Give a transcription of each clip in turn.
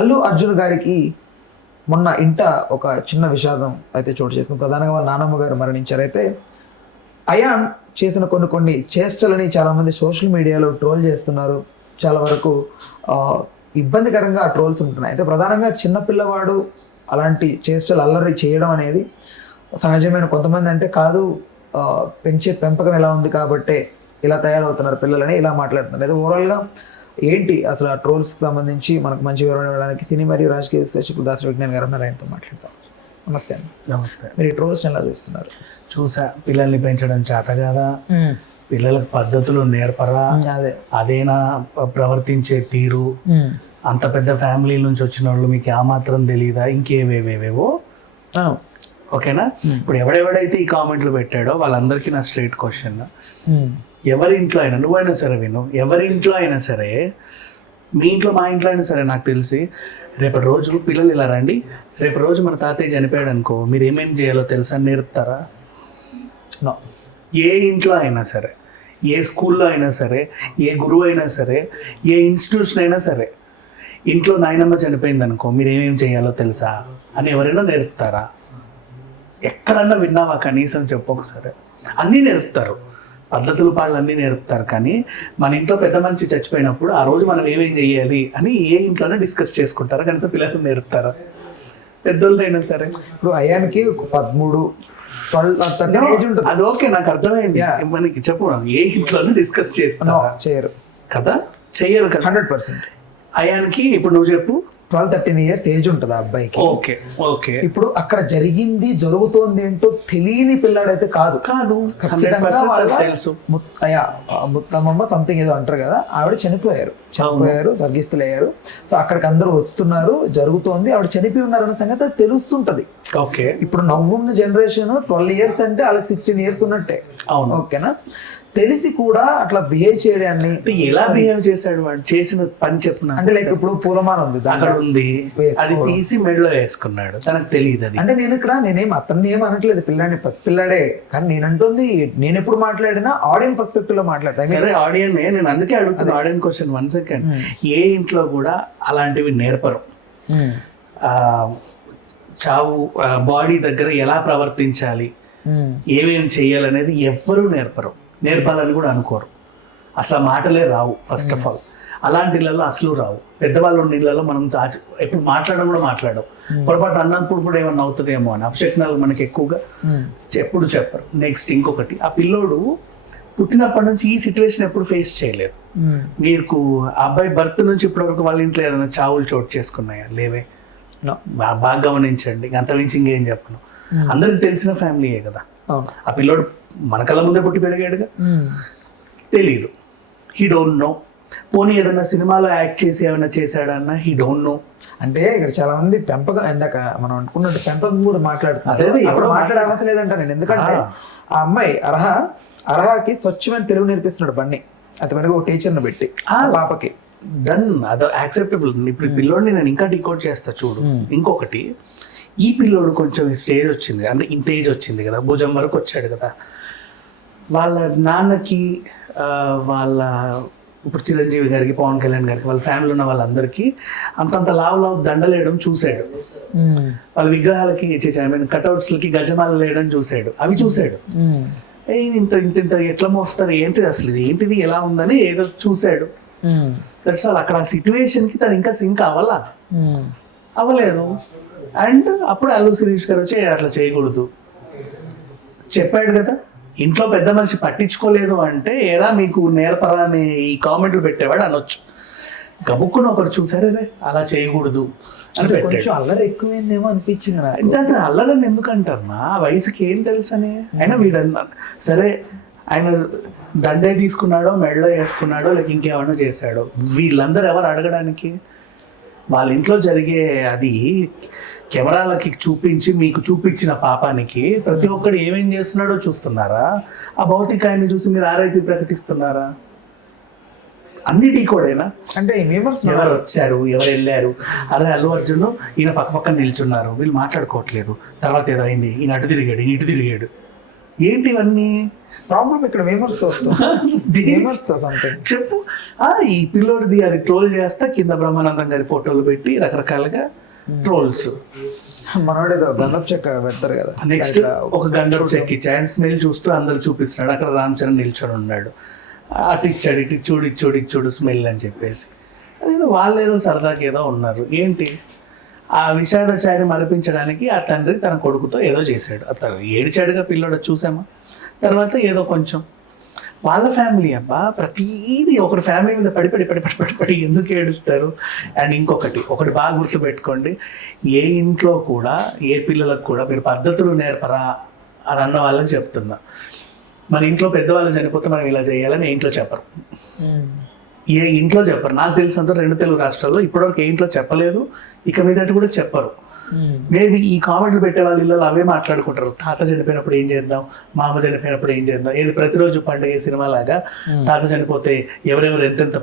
అల్లు అర్జున్ గారికి మొన్న ఇంట ఒక చిన్న విషాదం అయితే చోటు చేసుకుని ప్రధానంగా వాళ్ళ నానమ్మ గారు మరణించారు. అయితే అయాన్ చేసిన కొన్ని చేష్టలని చాలామంది సోషల్ మీడియాలో ట్రోల్ చేస్తున్నారు. చాలా వరకు ఇబ్బందికరంగా ఆ ట్రోల్స్ ఉంటున్నాయి. అయితే ప్రధానంగా చిన్నపిల్లవాడు అలాంటి చేష్టలు అల్లరి చేయడం అనేది సహజమైన, కొంతమంది అంటే కాదు పెంపకం ఎలా ఉంది కాబట్టే ఇలా తయారవుతున్నారు పిల్లలని ఇలా మాట్లాడుతున్నారు. అయితే ఓవరాల్గా ఏంటి అసలు ఆ ట్రోల్స్కి సంబంధించి మనకు మంచి వివరణ ఇవ్వడానికి సినీ మరియు రాజకీయ విశ్లేషకులు దాసరి విజ్ఞాన్ గారు ఉన్నారు, ఆయనతో మాట్లాడతాం. నమస్తే అండి. నమస్తే. మీరు ఈ ట్రోల్స్ ఎలా చూస్తున్నారు? చూసా, పిల్లల్ని పెంచడం చేత కదా, పిల్లలకు పద్ధతులు నేర్పరా, అదేనా ప్రవర్తించే తీరు, అంత పెద్ద ఫ్యామిలీ నుంచి వచ్చిన వాళ్ళు మీకు ఆ మాత్రం తెలియదా, ఇంకేవేవేవేవో. ఓకేనా? ఇప్పుడు ఎవడెవడైతే ఈ కామెంట్లు పెట్టాడో వాళ్ళందరికీ నా స్ట్రైట్ క్వశ్చన్, ఎవరి ఇంట్లో అయినా, నువ్వైనా సరే విను, ఎవరి ఇంట్లో అయినా సరే, మీ ఇంట్లో మా ఇంట్లో అయినా సరే, నాకు తెలిసి రేపటి రోజు పిల్లలు ఇలా రండి, రేపటి రోజు మన తాతయ్య చనిపోయాడు అనుకో, మీరు ఏమేమి చేయాలో తెలుసా నేర్పుతారా? ఏ ఇంట్లో అయినా సరే, ఏ స్కూల్లో అయినా సరే, ఏ గురువు అయినా సరే, ఏ ఇన్స్టిట్యూషన్ అయినా సరే, ఇంట్లో నాయనమ్మ చనిపోయింది అనుకో, మీరు ఏమేమి చేయాలో తెలుసా అని ఎవరైనా నేర్పుతారా? ఎక్కడన్నా విన్నావా? కనీసం చెప్పు ఒకసారి. అన్నీ నేర్పుతారు, పద్ధతులు పాళ్ళు అన్నీ నేర్పుతారు, కానీ మన ఇంట్లో పెద్ద మనిషి చచ్చిపోయినప్పుడు ఆ రోజు మనం ఏమేం చేయాలి అని ఏ ఇంట్లోనే డిస్కస్ చేసుకుంటారా? కనీసం పిల్లలు నేర్పుతారా? పెద్దోళ్ళు అయినా సరే. ఇప్పుడు అయానికి 13-12 ఏజ్ ఉంటుంది. అది ఓకే, నాకు అర్థమైంది. మనకి చెప్పు, ఏ ఇంట్లోనే డిస్కస్ చేస్తున్నారు? చేయరు కదా, చెయ్యరు కదా. 100%. అయానికి ఇప్పుడు నువ్వు చెప్పు, 12-13 ఇయర్స్ ఏజ్ ఉంటుంది ఆ అబ్బాయికి. Okay okay. ఇప్పుడు అక్కడ జరుగుతోంది ఏంటో తెలియని పిల్లాడైతే కాదు. ఖచ్చితంగా తెలుసు. ముత్తమ్మ సంథింగ్ ఏదో అంటారు కదా, ఆవిడ చనిపోయారు, స్వర్గస్థులయ్యారు. సో అక్కడికి అందరూ వస్తున్నారు, జరుగుతోంది, ఆవిడ చనిపోయి ఉన్నారన్న సంగతి తెలుస్తుంటది. ఓకే. ఇప్పుడు నవ్వున్న జనరేషన్ 12 ఇయర్స్ అంటే వాళ్ళకి 16 ఇయర్స్ ఉన్నట్టే. ఓకేనా? తెలిసి కూడా అట్లా బిహేవ్ చేయడాన్ని, ఎలా బిహేవ్ చేశాడు వాడు, చేసిన పని చెప్పున అంటే లైక్ ఇప్పుడు పూలమాల ఉంది అక్కడ ఉంది, అది తీసి మెడలో వేసుకున్నాడు, తనకు తెలియదు అది. అంటే నేనేం అతన్ని ఏం అనట్లేదు, పిల్లాడిని పసిపిల్లాడే, కానీ నేనంటుంది నేను ఎప్పుడు మాట్లాడినా ఆడియన్ పర్స్పెక్టివ్ లో మాట్లాడతాను. సరే, ఆడియన్ నేను అందుకే అడుగుతాను ఆడియన్ క్వశ్చన్. 1 సెకండ్. ఏ ఇంట్లో కూడా అలాంటివి నేర్పరు. చావు బాడీ దగ్గర ఎలా ప్రవర్తించాలి, ఏమేమి చేయాలనేది ఎవ్వరూ నేర్పాలని కూడా అనుకోరు. అసలు మాటలే రావు. ఫస్ట్ ఆఫ్ ఆల్ అలాంటి ఇళ్లలో అసలు రావు. పెద్దవాళ్ళు ఉన్న ఇళ్లలో మనం ఎప్పుడు మాట్లాడడం కూడా మాట్లాడడం, పొరపాటు అన్నప్పుడు కూడా ఏమన్నా అవుతుందేమో అని అపశకునాలు మనకి ఎక్కువగా ఎప్పుడు చెప్పరు. నెక్స్ట్ ఇంకొకటి, ఆ పిల్లోడు పుట్టినప్పటి నుంచి ఈ సిచ్యువేషన్ ఎప్పుడు ఫేస్ చేయలేదు. మీకు అబ్బాయి బర్త్ నుంచి ఇప్పటి వరకు వాళ్ళ ఇంట్లో ఏదైనా చావులు చోటు చేసుకున్నాయా? లేవే. బాగా గమనించండి, అంతమించి ఇంకేం చెప్పను. అందరికి తెలిసిన ఫ్యామిలీయే కదా. ఆ పిల్లోడు మన కళ్ళ ముందే పుట్టి పెరిగాడుగా, తెలీదు, హీ డోంట్ నో. పోనీ ఏదైనా సినిమాలో యాక్ట్ చేసి ఏమైనా చేశాడన్నా హీ డోంట్ నో. అంటే ఇక్కడ చాలా మంది పెంపకం, ఇందాక మనం అనుకున్నట్టు పెంపకం కూడా మాట్లాడుతున్నారు. మాట్లాడలేదంట నేను, ఎందుకంటే ఆ అమ్మాయి అర్హకి స్వచ్ఛమైన తెలుగు నేర్పిస్తున్నాడు బన్నీ, అతనికి ఒక టీచర్ని పెట్టి పాపకి. డన్, అది యాక్సెప్టబుల్. ఇప్పుడు పిల్లోడిని నేను ఇంకా డికోడ్ చేస్తా చూడు. ఇంకొకటి, ఈ పిల్లోడు కొంచెం స్టేజ్ వచ్చింది, అంటే ఇంత ఏజ్ వచ్చింది కదా, భుజం వరకు వచ్చాడు కదా, వాళ్ళ నాన్నకి వాళ్ళ ఇప్పుడు చిరంజీవి గారికి, పవన్ కళ్యాణ్ గారికి, వాళ్ళ ఫ్యామిలీ ఉన్న వాళ్ళందరికీ అంతంత లావు దండలేయడం చూశాడు. వాళ్ళ విగ్రహాలకి కటౌట్స్లకి గజమాలు వేయడం చూశాడు. అవి చూశాడు. ఇంత ఇంత ఇంత ఎట్లా మోస్తారు, ఏంటిది అసలు, ఇది ఏంటిది, ఎలా ఉందని ఏదో చూశాడు. That's all. అక్కడ ఆ సిచ్యువేషన్కి తను ఇంకా సింక్ అవ్వలేదు. అండ్ అప్పుడు అల్లు శిరీష్ గారు వచ్చి అట్లా చేయకూడదు చెప్పాడు కదా. ఇంట్లో పెద్ద మనిషి పట్టించుకోలేదు అంటే ఏరా మీకు నేర్పరా అని ఈ కామెంట్లు పెట్టేవాడు అనొచ్చు. గబుక్కుని ఒకరు చూసారే అలా చేయకూడదు అని కొంచెం అల్లరి ఎక్కువైందేమో అనిపించింది నాకు. ఇంత అల్లరని ఎందుకంటారు, నా వయసుకి ఏం తెలుసు అని. అయినా వీడన్నా సరే, ఆయన దండే తీసుకున్నాడో, మెడలో వేసుకున్నాడో, లేక ఇంకేమన్నా చేశాడో, వీళ్ళందరూ ఎవరు అడగడానికి? వాళ్ళ ఇంట్లో జరిగే అది కెమెరాలకి చూపించి మీకు చూపించిన పాపానికి ప్రతి ఒక్కడు ఏమేం చేస్తున్నాడో చూస్తున్నారా? ఆ భౌతికాయాన్ని చూసి మీరు ఆర్ఐపి ప్రకటిస్తున్నారా? అన్ని డీకోడేనా? అంటే ఎవరు వచ్చారు, ఎవరు వెళ్ళారు, అదే అల్లు అర్జున్ ఈయన పక్కన నిల్చున్నారు, వీళ్ళు మాట్లాడుకోవట్లేదు, తర్వాత ఏదో అయింది, ఈయన అటు తిరిగాడు, ఈయన ఇటు తిరిగాడు. ఏంటి ఇవన్నీ? ప్రాబ్లం ఇక్కడ వేమర్స్ తో వస్తుంది, వేమర్స్ తో సంథింగ్. చెప్పు. ఈ పిల్లోడిది అది ట్రోల్ చేస్తా కింద బ్రహ్మానందం గారి ఫోటోలు పెట్టి రకరకాలుగా ట్రోల్స్. మనోడేదో గంధపు చెక్క పెడతారు కదా, నెక్స్ట్ ఒక గంధపు చెక్క ఇచ్చి ఆయన స్మెల్ చూస్తూ అందరు చూపిస్తున్నాడు. అక్కడ రామ్ చరణ్ నిల్చొని ఉన్నాడు, అటు ఇచ్చాడు, ఇటు చూడు స్మెల్ అని చెప్పేసి. అదేదో వాళ్ళు ఏదో సరదాకి ఏదో ఉన్నారు. ఏంటి ఆ విషాదచారిని మరిపించడానికి ఆ తండ్రి తన కొడుకుతో ఏదో చేశాడు. అతను ఏడిచాడుగా పిల్లోడు, చూసామా. తర్వాత ఏదో కొంచెం వాళ్ళ ఫ్యామిలీ అబ్బా, ప్రతిదీ ఒకరి ఫ్యామిలీ మీద పడి ఎందుకు ఏడుస్తారు. అండ్ ఒకటి బాగా గుర్తుపెట్టుకోండి, ఏ ఇంట్లో కూడా ఏ పిల్లలకు కూడా మీరు పద్ధతులు నేర్పరా అని అన్న వాళ్ళకి చెప్తున్నా. మన ఇంట్లో పెద్దవాళ్ళు చనిపోతే మనం ఇలా చేయాలని ఇంట్లో చెప్పరు, ఏ ఇంట్లో చెప్పరు. నాకు తెలిసినంత 2 తెలుగు రాష్ట్రాల్లో ఇప్పటివరకు ఏ ఇంట్లో చెప్పలేదు, ఇక మీదట కూడా చెప్పరు. మేబీ ఈ కామెంట్లు పెట్టే వాళ్ళ ఇళ్ళలో అవే మాట్లాడుకుంటారు. తాత చనిపోయినప్పుడు ఏం చేద్దాం, మామ చనిపోయినప్పుడు ఏం చేద్దాం, ఏది ప్రతిరోజు పండుగ సినిమా లాగా తాత చనిపోతే ఎవరెవరు ఎంతెంత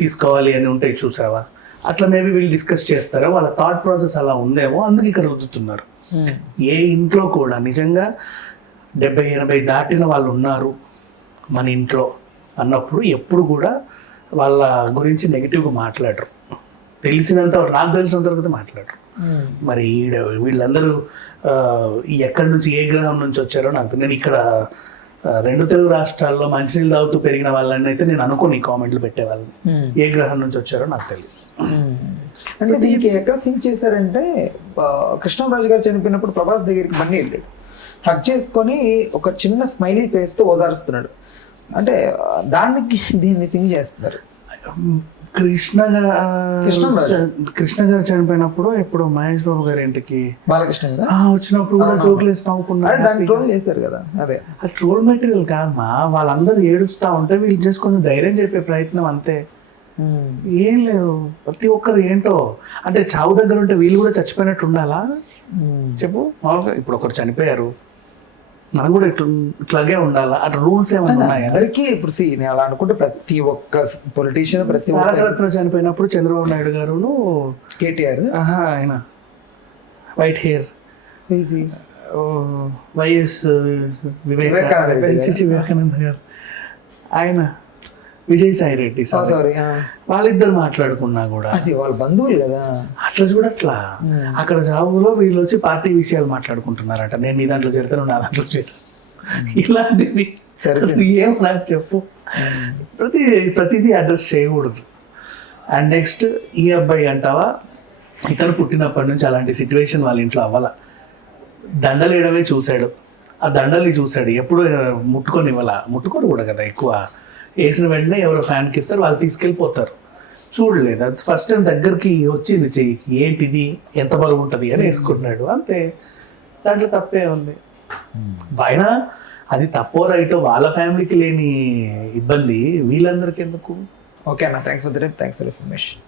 తీసుకోవాలి అని ఉంటాయి చూసావా. అట్లా మేబీ వీళ్ళు డిస్కస్ చేస్తారో, వాళ్ళ థాట్ ప్రాసెస్ అలా ఉందేమో, అందుకు ఇక్కడ రుద్దుతున్నారు. ఏ ఇంట్లో కూడా నిజంగా 70-80 దాటిన వాళ్ళు ఉన్నారు మన ఇంట్లో అన్నప్పుడు ఎప్పుడు కూడా వాళ్ళ గురించి నెగిటివ్గా మాట్లాడరు. తెలిసినంత, నాకు తెలిసినంత వరకు మాట్లాడరు. మరి వీళ్ళందరూ ఎక్కడి నుంచి ఏ గ్రహం నుంచి వచ్చారో నాకు. నేను ఇక్కడ 2 తెలుగు రాష్ట్రాల్లో మంచినీళ్ళు తాగుతూ పెరిగిన వాళ్ళని అయితే నేను అనుకోని కామెంట్లు పెట్టే వాళ్ళని, ఏ గ్రహం నుంచి వచ్చారో నాకు తెలియదు. అంటే దీనికి ఎక్కడ సింక్ చేశారంటే, కృష్ణరాజు గారు చనిపోయినప్పుడు ప్రభాస్ దగ్గరికి బన్నీ వెళ్ళాడు, హక్ చేసుకొని ఒక చిన్న స్మైలీ ఫేస్ తో ఓదారుస్తున్నాడు. అంటే దానికి దీన్ని సింక్ చేస్తున్నారు. కృష్ణ గారు చనిపోయినప్పుడు ఎప్పుడు మహేష్ బాబు గారి ఇంటికి బాలకృష్ణ గారు వచ్చినప్పుడు కూడా జోకులు వేసి నవ్వుకున్నారు. దాన్ని ట్రోల్ చేశారు కదా. అదే ఆ ట్రోల్ మెటీరియల్ కాదమ్మా, వాళ్ళందరూ ఏడుస్తా ఉంటే వీళ్ళు చేసుకొని ధైర్యం చెప్పే ప్రయత్నం అంతే, ఏం లేదు. ప్రతి ఒక్కరు ఏంటో అంటే చావు దగ్గర ఉంటే వీళ్ళు కూడా చచ్చిపోయినట్టు ఉండాలా చెప్పు. ఇప్పుడు ఒకరు చనిపోయారు, మనం కూడా ఇట్లాగే ఉండాలా? అట్లా రూల్స్ ఏమైనా ఉన్నాయా? అందరికీ ఇప్పుడు నేను అలా అనుకుంటే ప్రతి ఒక్క పొలిటీషియన్, ప్రతి ఒక్క చనిపోయినప్పుడు చంద్రబాబు నాయుడు గారు, కేటీఆర్, ఆయన వైట్ హెయిర్, వైఎస్ వివేకానంద గారు, ఆయన విజయసాయి రెడ్డి, వాళ్ళిద్దరు మాట్లాడుకున్నా కూడా వాళ్ళ బంధువులు కదా. అట్లా చూడట్లా, అక్కడ జాబులో వీళ్ళు వచ్చి పార్టీ విషయాలు మాట్లాడుకుంటున్నారట. నేను నీ దాంట్లో చేరుతాను, నా దాంట్లో చేరుతాను, ఇలాంటివి ఏం నాకు చెప్పు. ప్రతిదీ అడ్రస్ చేయకూడదు. అండ్ నెక్స్ట్ ఈ అబ్బాయి అంటావా, ఇతను పుట్టినప్పటి నుంచి అలాంటి సిచ్యువేషన్ వాళ్ళ ఇంట్లో అవ్వాల. దండలు వేయడమే చూశాడు, ఆ దండల్ని చూశాడు, ఎప్పుడు ముట్టుకోరు కూడా కదా. ఎక్కువ వేసిన వెంటనే ఎవరో ఫ్యాన్కి ఇస్తారు, వాళ్ళు తీసుకెళ్ళిపోతారు. చూడలేదు, అది ఫస్ట్ టైం దగ్గరికి వచ్చింది చెయ్యికి, ఏంటిది ఎంత బరువు ఉంటుంది అని వేసుకుంటున్నాడు అంతే. దాంట్లో తప్పే ఉంది. అయినా అది తప్పో రైటో వాళ్ళ ఫ్యామిలీకి లేని ఇబ్బంది వీళ్ళందరికీ ఎందుకు? ఓకే అన్న, thanks for the tip, thanks for information.